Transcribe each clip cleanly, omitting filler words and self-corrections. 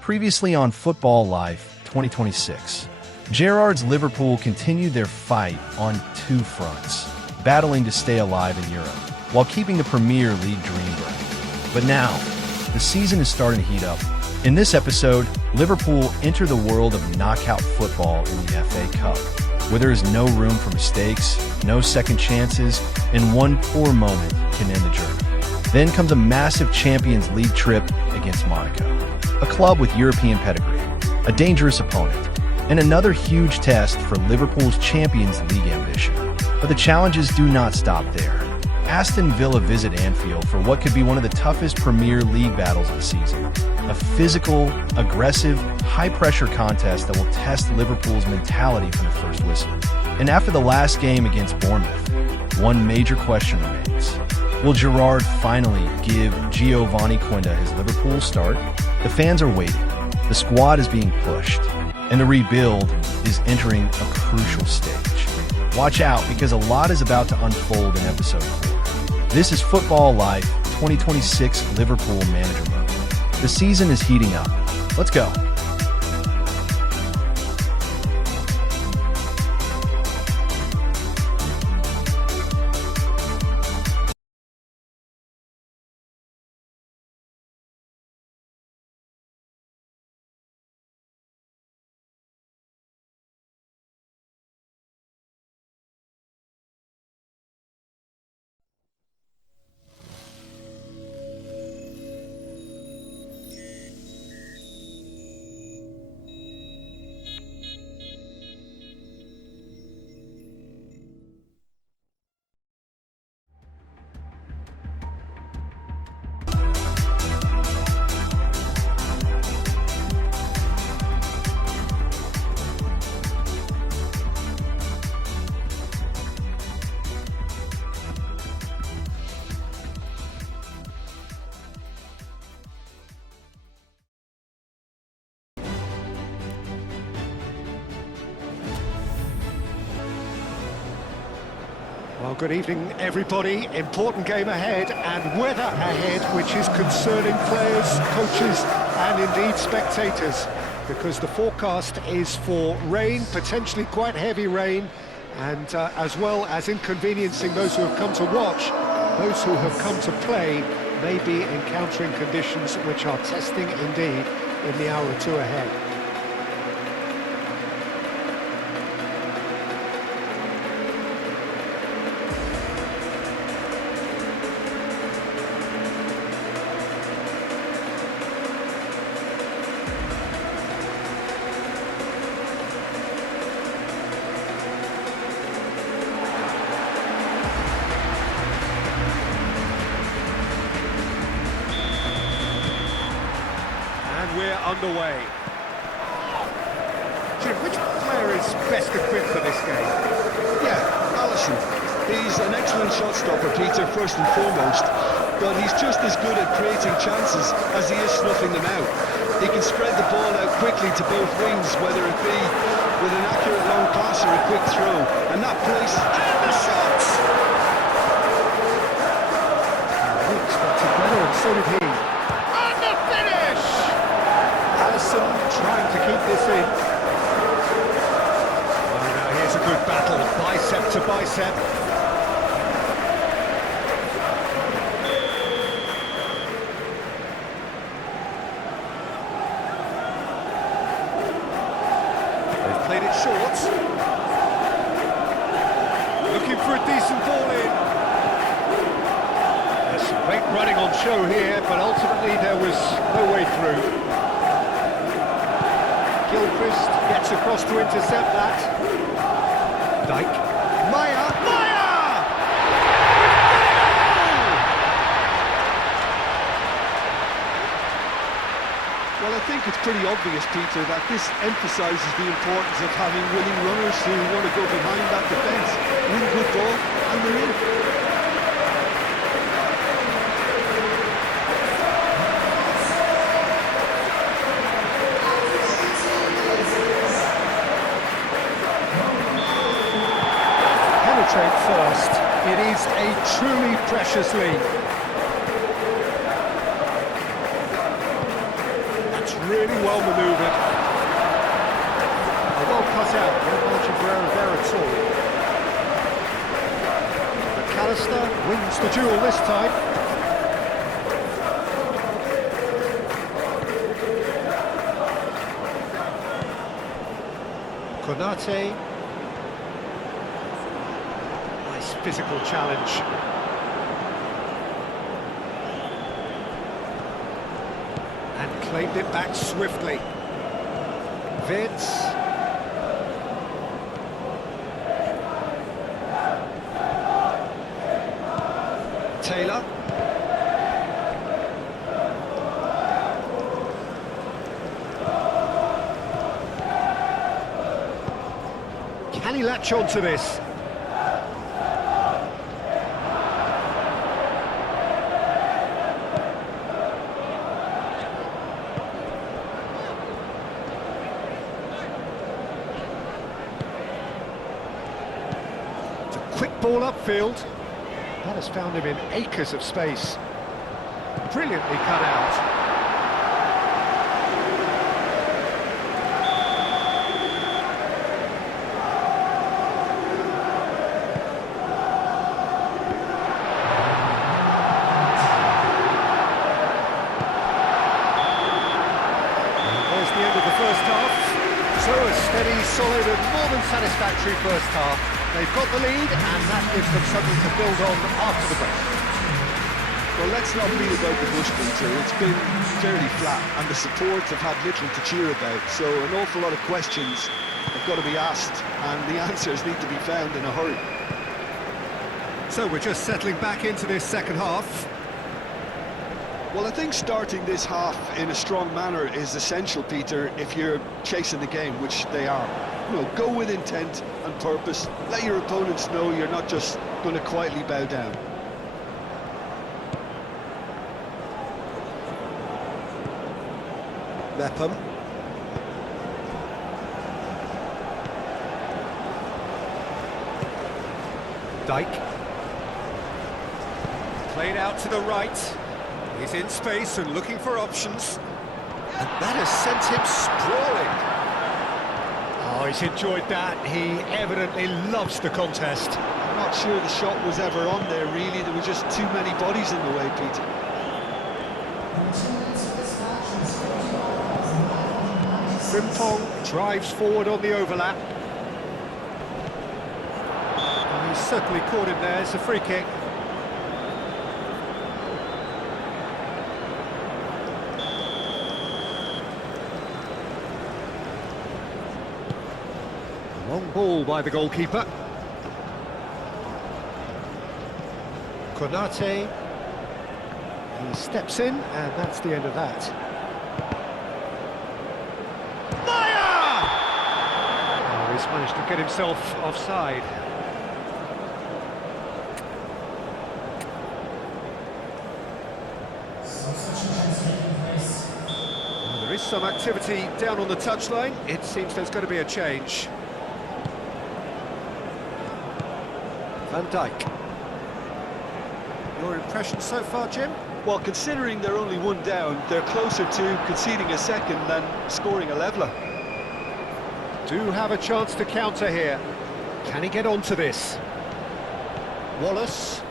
Previously on Football Life 2026, Gerrard's Liverpool continued their fight on two fronts, battling to stay alive in Europe, while keeping the Premier League dream bright. But now, the season is starting to heat up. In this episode, Liverpool enter the world of knockout football in the FA Cup, where there is no room for mistakes, no second chances, and one poor moment can end the journey. Then comes a massive Champions League trip against Monaco, a club with European pedigree, a dangerous opponent, and another huge test for Liverpool's Champions League ambition. But the challenges do not stop there. Aston Villa visit Anfield for what could be one of the toughest Premier League battles of the season. A physical, aggressive, high-pressure contest that will test Liverpool's mentality from the first whistle. And after the last game against Bournemouth, one major question remains. Will Gerrard finally give Geovany Quenda his Liverpool start? The fans are waiting, the squad is being pushed, and the rebuild is entering a crucial stage. Watch out, because a lot is about to unfold in episode 4. This is Football Life 2026 Liverpool Manager Mode. The season is heating up. Let's go. Well, good evening, everybody. Important game ahead and weather ahead, which is concerning players, coaches and indeed spectators, because the forecast is for rain, potentially quite heavy rain, and as well as inconveniencing those who have come to watch, those who have come to play may be encountering conditions which are testing indeed in the hour or two ahead. We're underway. Jim, which player is best equipped for this game? Yeah, Alisson. He's an excellent shot stopper, Peter, first and foremost, but he's just as good at creating chances as he is snuffing them out. He can spread the ball out quickly to both wings, whether it be with an accurate long pass or a quick throw, and that place... And the shots! He expected better, and so did he. And the finish! Alisson trying to keep this in. Oh, now here's a good battle, bicep to bicep. They've played it short. Looking for a decent ball in. There's some great running on show here, but ultimately there was no way through. Gilchrist gets across to intercept that. Dyke. Maya! Well, I think it's pretty obvious, Peter, that this emphasises the importance of having willing runners who want to go behind that defence, win good ball, and they're in. Penetrate first. It is a truly precious lead. really well manoeuvred. Well cut out, no margin for error there at all. McAllister wins the duel this time. Konate. Nice physical challenge. And claimed it back swiftly. Vids. Taylor. Can he latch on to this? It's a quick ball upfield. That has found him in acres of space. Brilliantly cut out. There's the end of the first half. So a steady, solid and more than satisfactory first half. They've got the lead, and that gives them something to build on after the break. Well, let's not beat about the bush, Peter. It's been fairly flat, and the support have had little to cheer about. So an awful lot of questions have got to be asked, and the answers need to be found in a hurry. So we're just settling back into this second half. Well, I think starting this half in a strong manner is essential, Peter, if you're chasing the game, which they are. You know, go with intent and purpose. Let your opponents know you're not just going to quietly bow down. Mepham. Dyke. Played out to the right. He's in space and looking for options. And that has sent him sprawling. Oh, he's enjoyed that. He evidently loves the contest. I'm not sure the shot was ever on there, really. There were just too many bodies in the way, Peter. Frimpong drives forward on the overlap. Oh, he's certainly caught him there. It's a free kick. Long ball by the goalkeeper. Konate. He steps in, and that's the end of that. Fire! Oh, he's managed to get himself offside. Well, there is some activity down on the touchline. It seems there's going to be a change. Van Dijk. Your impression so far, Jim? Well, considering they're only one down, they're closer to conceding a second than scoring a leveller. Do have a chance to counter here. Can he get onto this? Wallace.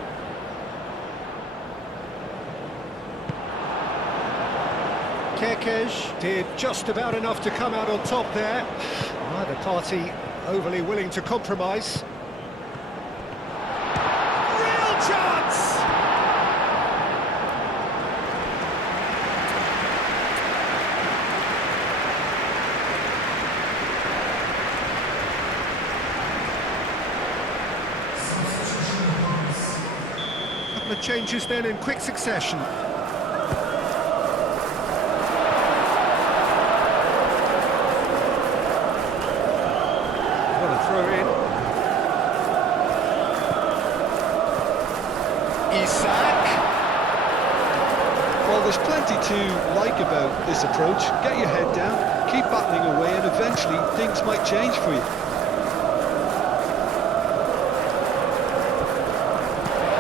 Kerkez did just about enough to come out on top there. Neither party overly willing to compromise. Chance! Couple of changes then in quick succession. What a throw in. Isak. Well, there's plenty to like about this approach. Get your head down, keep battling away, and eventually things might change for you.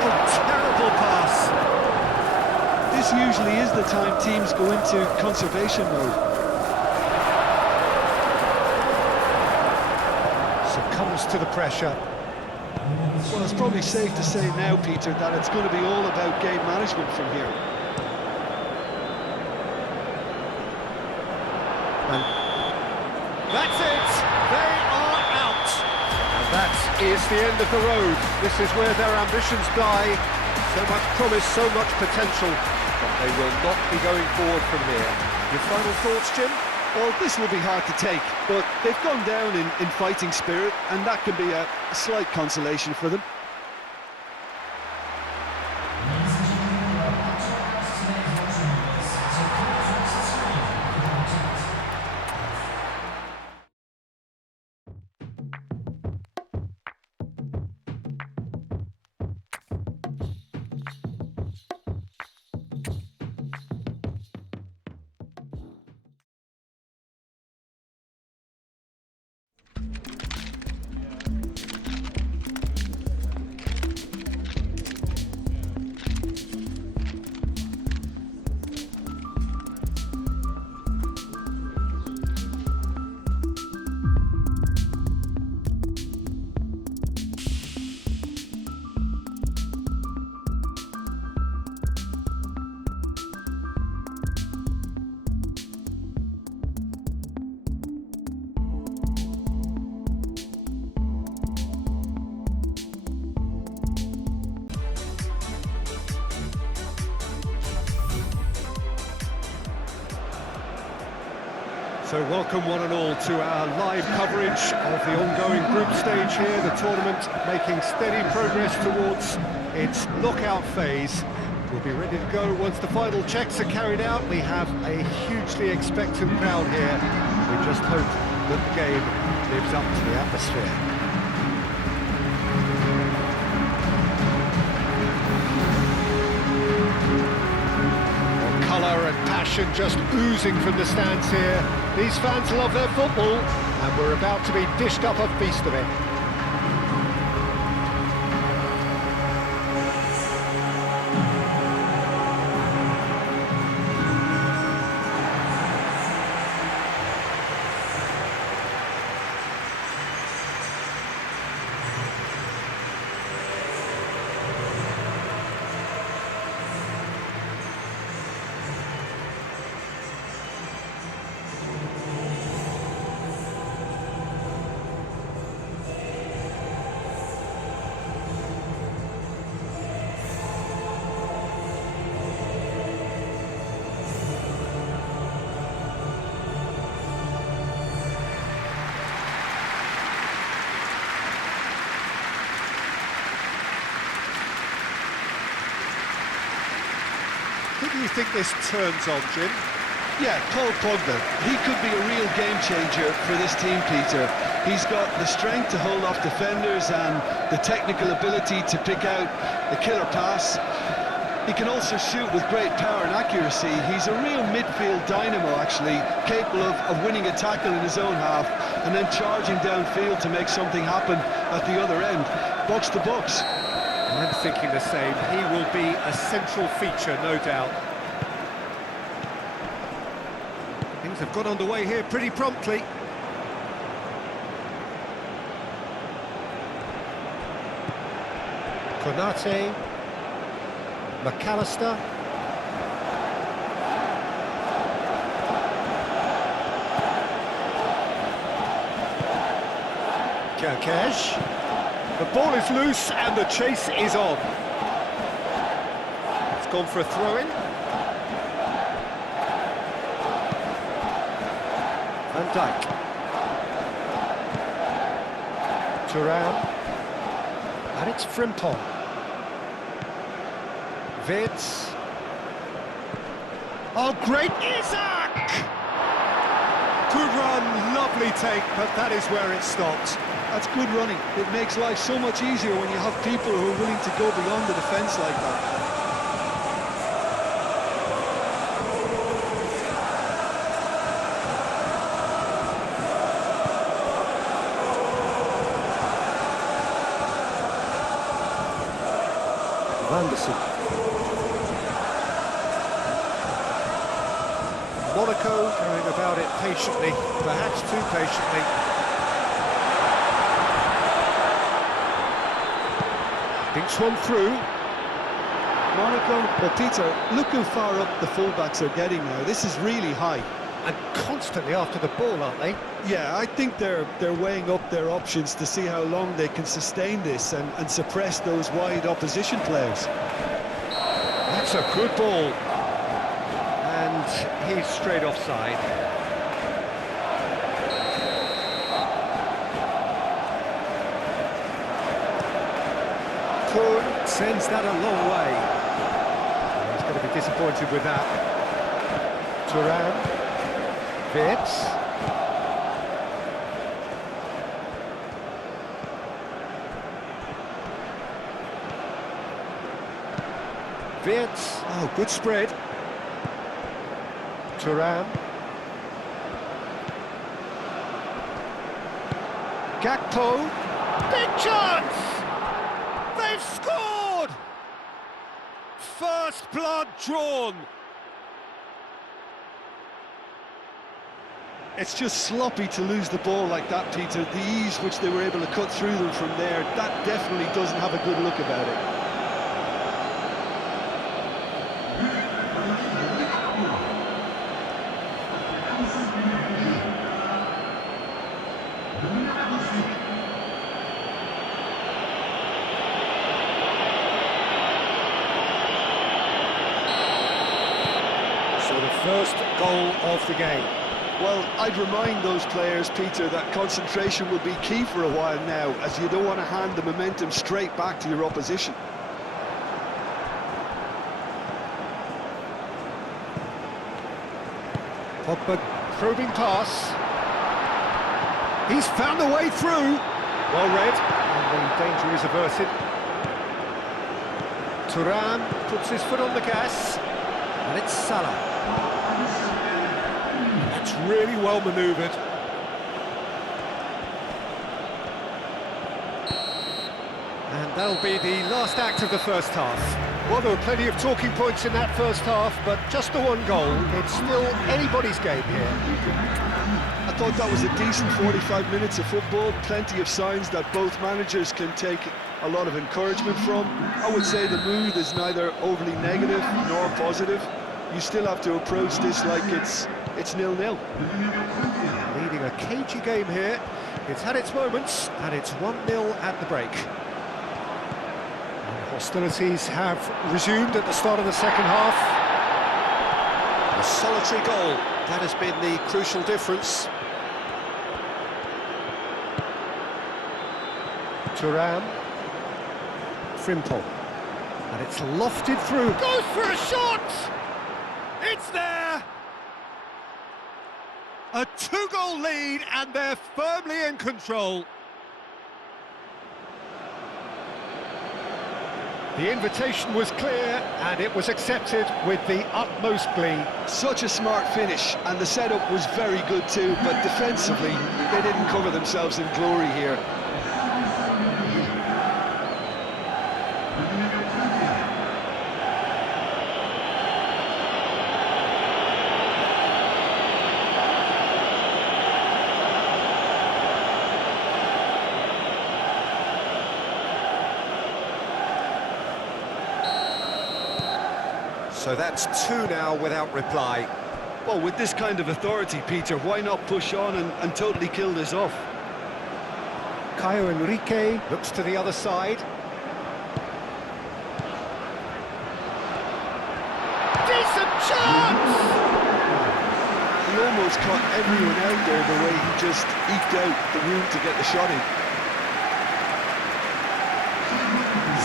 Oh, terrible pass. This usually is the time teams go into conservation mode. to the pressure. Well, it's probably safe to say now, Peter, that it's going to be all about game management from here. And that's it! They are out! And that is the end of the road. This is where their ambitions die. So much promise, so much potential, but they will not be going forward from here. Your final thoughts, Jim? Well, this will be hard to take, but they've gone down in fighting spirit, and that can be a slight consolation for them. So welcome one and all to our live coverage of the ongoing group stage here, the tournament making steady progress towards its knockout phase. We'll be ready to go once the final checks are carried out. We have a hugely expectant crowd here. We just hope that the game lives up to the atmosphere. Colour and passion just oozing from the stands here. These fans love their football, and we're about to be dished up a feast of it. Who do you think this turns on, Jim? Yeah, Paul Pogba. He could be a real game changer for this team, Peter. He's got the strength to hold off defenders and the technical ability to pick out the killer pass. He can also shoot with great power and accuracy. He's a real midfield dynamo, actually, capable of winning a tackle in his own half and then charging downfield to make something happen at the other end. Box to box. I'm thinking the same. He will be a central feature, no doubt. Things have got underway here pretty promptly. Konate, McAllister. Kerkesh. The ball is loose and the chase is on. It's gone for a throw-in. Van Dijk. Thuram. And it's Frimpong. Vids. Oh, great Isaac! Good run, lovely take, but that is where it stopped. That's good running. It makes life so much easier when you have people who are willing to go beyond the defence like that. Vanderson. Monaco going about it patiently, perhaps too patiently. Thinks one through. Monaco, well, Peter, look how far up the fullbacks are getting now. This is really high. And constantly after the ball, aren't they? Yeah, I think they're weighing up their options to see how long they can sustain this and suppress those wide opposition players. That's a good ball. And he's straight offside. Kuhn sends that a long way. He's going to be disappointed with that. Thuram. Wirtz. Wirtz. Oh, good spread. Thuram. Gakpo. Big chance! They've scored! First blood drawn. It's just sloppy to lose the ball like that, Peter. The ease which they were able to cut through them from there, that definitely doesn't have a good look about it. So the first goal of the game. Well, I'd remind those players, Peter, that concentration will be key for a while now, as you don't want to hand the momentum straight back to your opposition. Pogba probing pass. He's found a way through. Well read, and the danger is averted. Thuram puts his foot on the gas, and it's Salah. That's really well manoeuvred. And that'll be the last act of the first half. Well, there were plenty of talking points in that first half, but just the one goal. It's still anybody's game here. I thought that was a decent 45 minutes of football, plenty of signs that both managers can take a lot of encouragement from. I would say the mood is neither overly negative nor positive. You still have to approach this like it's 0-0. Leading a cagey game here. It's had its moments, and it's 1-0 at the break. And hostilities have resumed at the start of the second half. A solitary goal, that has been the crucial difference. Thuram. Frimpong. And it's lofted through. Goes for a shot! It's there! A two-goal lead, and they're firmly in control. The invitation was clear, and it was accepted with the utmost glee. Such a smart finish, and the setup was very good too, but defensively, they didn't cover themselves in glory here. So that's two now without reply. Well, with this kind of authority, Peter, why not push on and totally kill this off? Caio Henrique looks to the other side. Decent chance! He almost caught everyone out there the way he just eked out the room to get the shot in.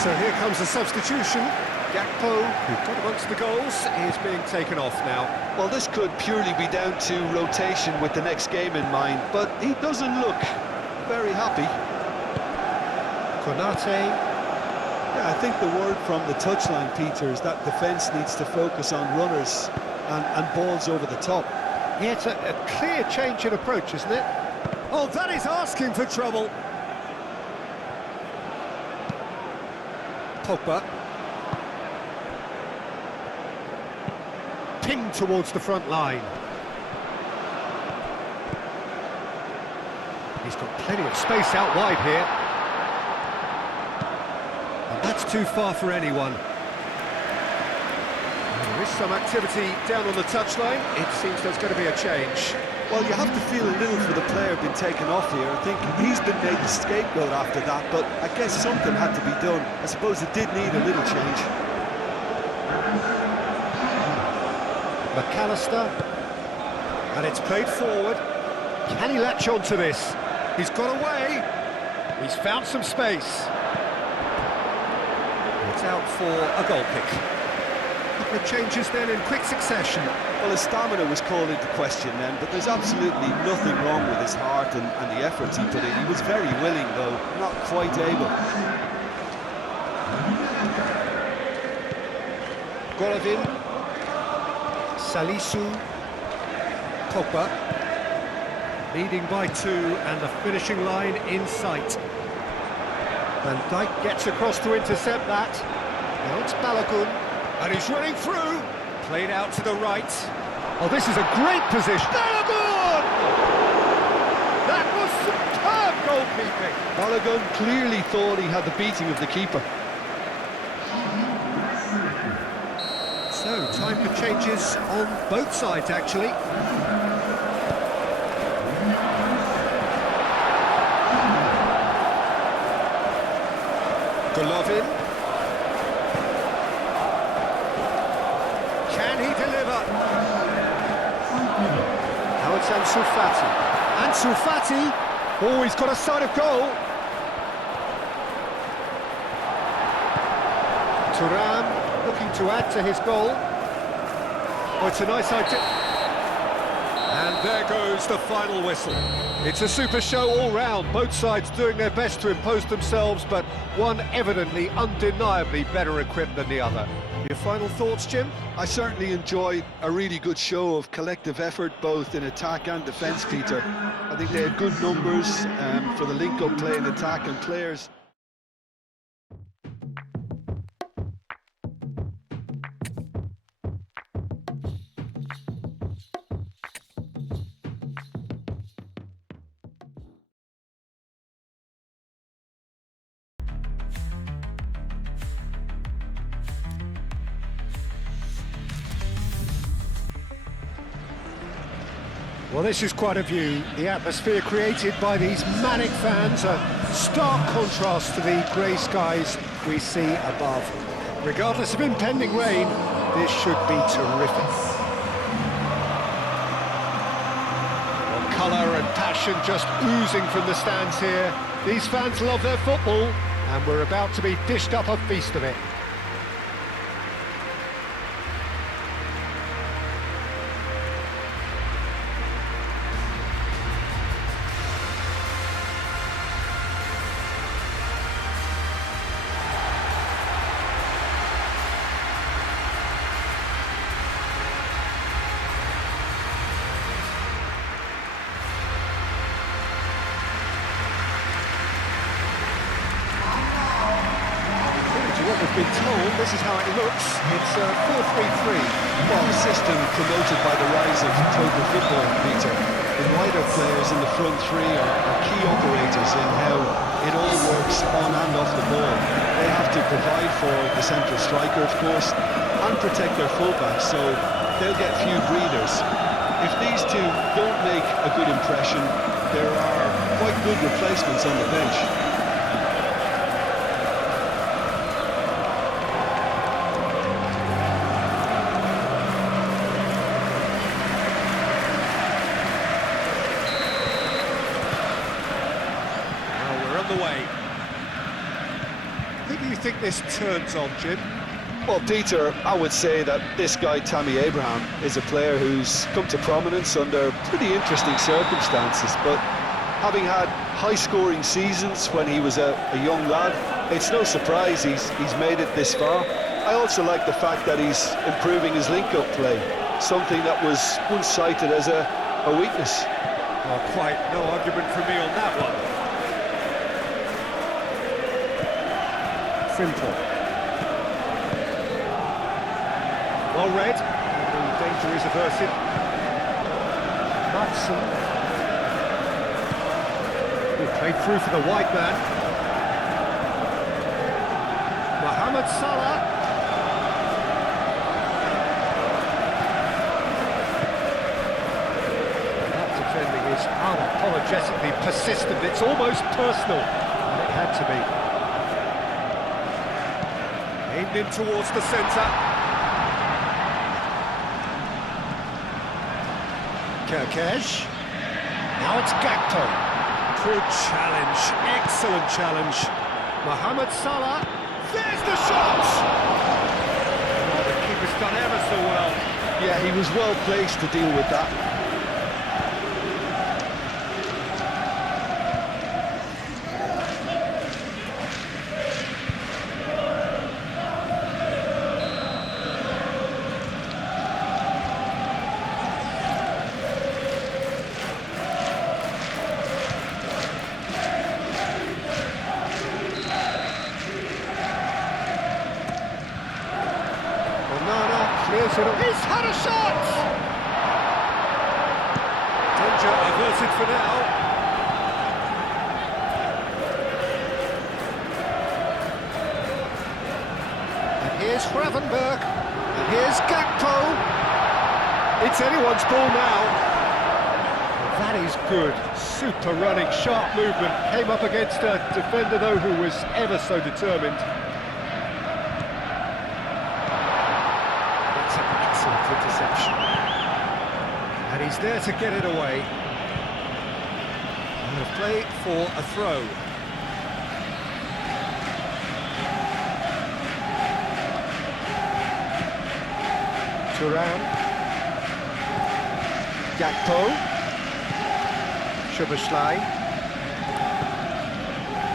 So here comes the substitution. Gakpo, who got amongst the goals, is being taken off now. Well, this could purely be down to rotation with the next game in mind, but he doesn't look very happy. Konate. Yeah, I think the word from the touchline, Peter, is that defence needs to focus on runners and balls over the top. Yeah, it's a clear change in approach, isn't it? Oh, that is asking for trouble. Pogba. Pinged towards the front line. He's got plenty of space out wide here. And That's too far for anyone. There is some activity down on the touchline. It seems there's going to be a change. Well, you have to feel a little for the player being taken off here. I think he's been made the scapegoat after that, but I guess something had to be done. I suppose it did need a little change. McAllister, and it's played forward. Can he latch on to this? He's got away. He's found some space. It's out for a goal kick. A couple of changes then in quick succession. Well, his stamina was called into question then, but there's absolutely nothing wrong with his heart and the efforts he put in. He was very willing, though, not quite able. Golovin, Salisu, Pogba, leading by 2 and the finishing line in sight. Van Dijk gets across to intercept that. Now it's Balogun, and he's running through. Played out to the right. Oh, this is a great position. Balogun! That was superb goalkeeping. Balogun clearly thought he had the beating of the keeper. So, time for changes on both sides, actually. Golovin. Can he deliver? Now it's Ansu Fati. Ansu Fati! Oh, he's got a sight of goal. Thuram looking to add to his goal. Oh, it's a nice idea. And there goes the final whistle. It's a super show all round, both sides doing their best to impose themselves, but one evidently, undeniably better equipped than the other. Your final thoughts, Jim? I certainly enjoyed a really good show of collective effort, both in attack and defence, Peter. I think they had good numbers for the link-up play in attack, and players. Well, this is quite a view. The atmosphere created by these manic fans, a stark contrast to the grey skies we see above. Regardless of impending rain, this should be terrific. Well, colour and passion just oozing from the stands here. These fans love their football, and we're about to be dished up a feast of it. What we've been told, this is how it looks. It's 4-3-3. Well, a system promoted by the rise of total football, Peter. The wider players in the front three are key operators in how it all works on and off the ball. They have to provide for the central striker, of course, and protect their fullbacks, so they'll get few breathers. If these two don't make a good impression, there are quite good replacements on the bench. Who do you think this turns on, Jim? Well, Peter, I would say that this guy, Tammy Abraham, is a player who's come to prominence under pretty interesting circumstances, but having had high-scoring seasons when he was a young lad, it's no surprise he's made it this far. I also like the fact that he's improving his link-up play, something that was once cited as a weakness. Well, quite no argument from me on that one. Frimpong. Well read. The danger is averted. Matson. Played through for the white man. Mohamed Salah. That defending is unapologetically persistent. It's almost personal, and it had to be. Aimed in towards the centre. Kirkesh. Now it's Gakpo. Good challenge, excellent challenge. Mohamed Salah. There's the shot! Oh, the keeper's done ever so well. Yeah, he was well placed to deal with that. He's had a shot! Danger averted for now. And here's Gravenberch. And here's Gakpo. It's anyone's ball now. That is good. Super running, sharp movement. Came up against a defender, though, who was ever so determined. Interception, and he's there to get it away. And a play for a throw. Thuram, Gakpo, Szoboszlai,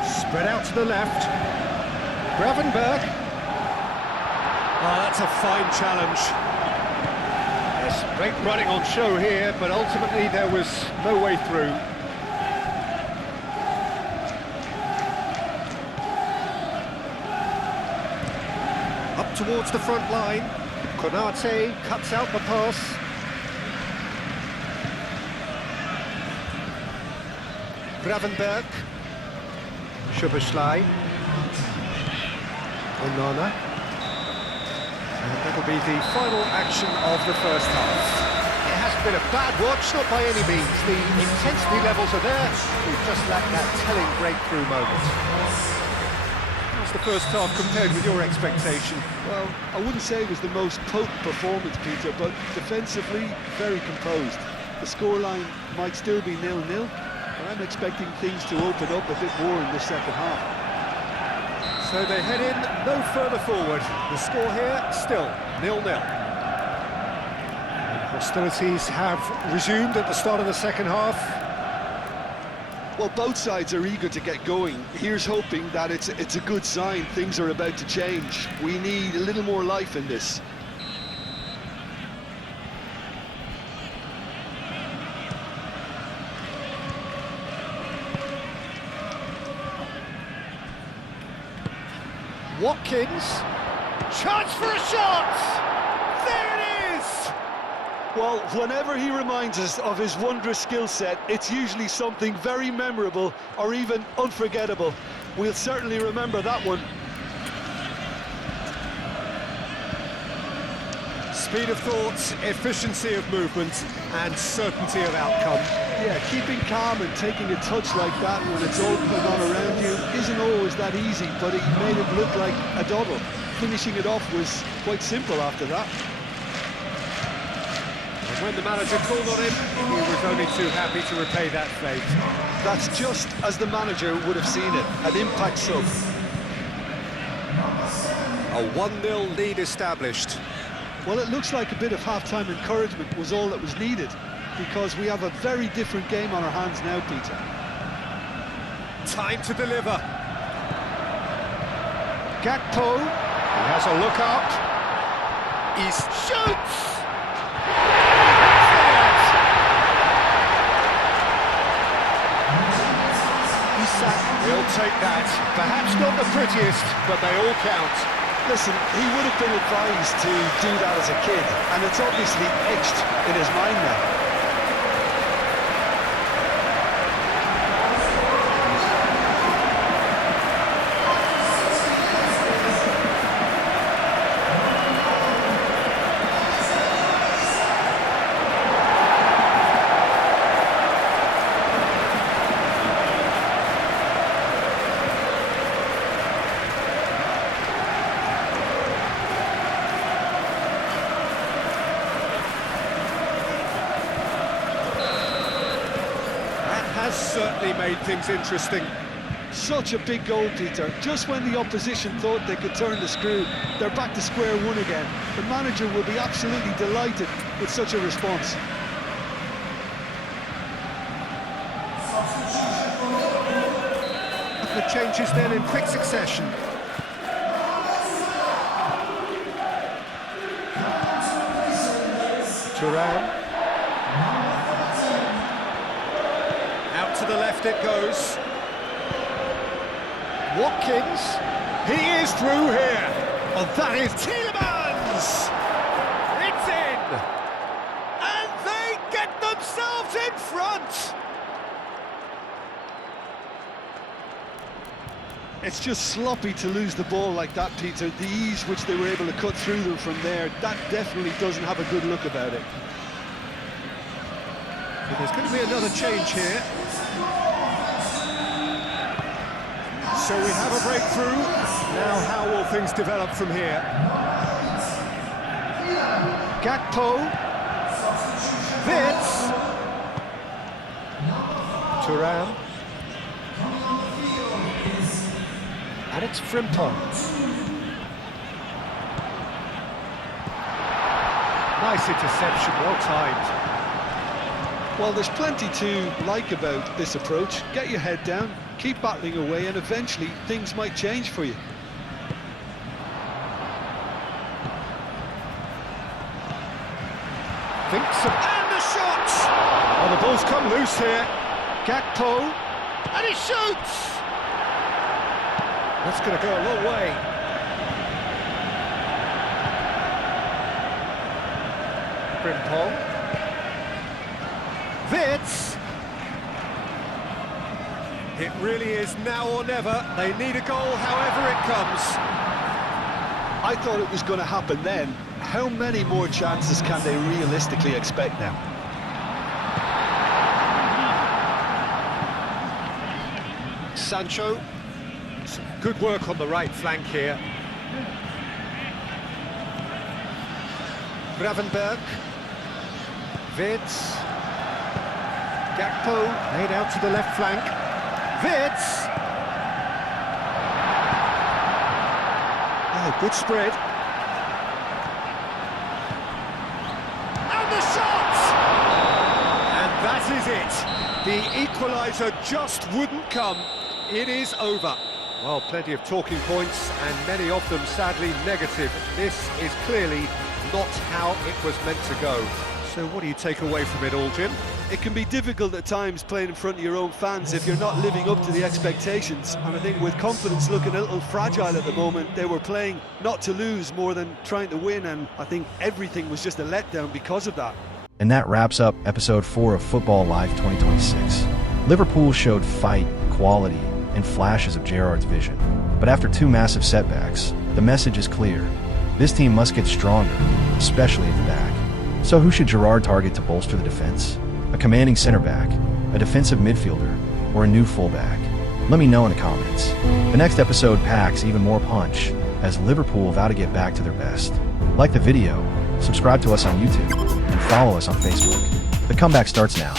spread out to the left. Gravenberch. Oh, that's a fine challenge. Great running on show here, but ultimately there was no way through. Up towards the front line. Konate cuts out the pass. Gravenberch. Szoboszlai. Onana. And that'll be the final action of the first half. It hasn't been a bad watch, not by any means. The intensity levels are there. We've just lacked that telling breakthrough moment. How's the first half compared with your expectation? Well, I wouldn't say it was the most potent performance, Peter, but defensively, very composed. The scoreline might still be 0-0, but I'm expecting things to open up a bit more in the second half. So they head in no further forward. The score here still 0-0. Hostilities have resumed at the start of the second half. Well, both sides are eager to get going. Here's hoping that it's a good sign. Things are about to change. We need a little more life in this. Watkins, chance for a shot! There it is! Well, whenever he reminds us of his wondrous skill set, it's usually something very memorable or even unforgettable. We'll certainly remember that one. Speed of thought, efficiency of movement, and certainty of outcome. Yeah, keeping calm and taking a touch like that when it's all going on around you isn't always that easy, but he made it look like a double. Finishing it off was quite simple after that. And when the manager called on him, he was only too happy to repay that fate. That's just as the manager would have seen it, an impact sub. A 1-0 lead established. Well, it looks like a bit of half-time encouragement was all that was needed, because we have a very different game on our hands now, Peter. Time to deliver. Gakpo, he has a look up. He shoots! He'll take that. Perhaps not the prettiest, but they all count. Listen, he would have been advised to do that as a kid, and it's obviously etched in his mind now. has certainly made things interesting. Such a big goal, Peter. Just when the opposition thought they could turn the screw, they're back to square one again. The manager will be absolutely delighted with such a response. The changes then in quick succession. Gerrard. Out to the left it goes. Watkins. He is through here. Oh, that is Tielemans. It's in. And they get themselves in front. It's just sloppy to lose the ball like that, Peter. The ease which they were able to cut through them from there, that definitely doesn't have a good look about it. So there's going to be another change here. So we have a breakthrough. Now how will things develop from here? Gakpo. Vitz. Thuram. And it's Frimpong. Nice interception, well timed. Well, there's plenty to like about this approach. Get your head down, keep battling away, and eventually things might change for you. Thinks of, and the shot! Oh, the ball's come loose here. Gakpo, and he shoots! That's going to go a long way. Frimpong. Vitz. It really is now or never. They need a goal, however it comes. I thought it was going to happen then. How many more chances can they realistically expect now? Sancho. Some good work on the right flank here. Gravenberg. Vitz. Gakpo laid out to the left flank. Vitz. Oh, good spread. And the shot! And that is it. The equaliser just wouldn't come. It is over. Well, plenty of talking points, and many of them sadly negative. This is clearly not how it was meant to go. So what do you take away from it all, Jim? It can be difficult at times playing in front of your own fans if you're not living up to the expectations. And I think with confidence looking a little fragile at the moment, they were playing not to lose more than trying to win, and I think everything was just a letdown because of that. And that wraps up episode 4 of Football Life 2026. Liverpool showed fight, quality, and flashes of Gerrard's vision. But after 2 massive setbacks, the message is clear. This team must get stronger, especially at the back. So who should Gerrard target to bolster the defense? A commanding center back, a defensive midfielder, or a new fullback? Let me know in the comments. The next episode packs even more punch, as Liverpool vow to get back to their best. Like the video, subscribe to us on YouTube, and follow us on Facebook. The comeback starts now.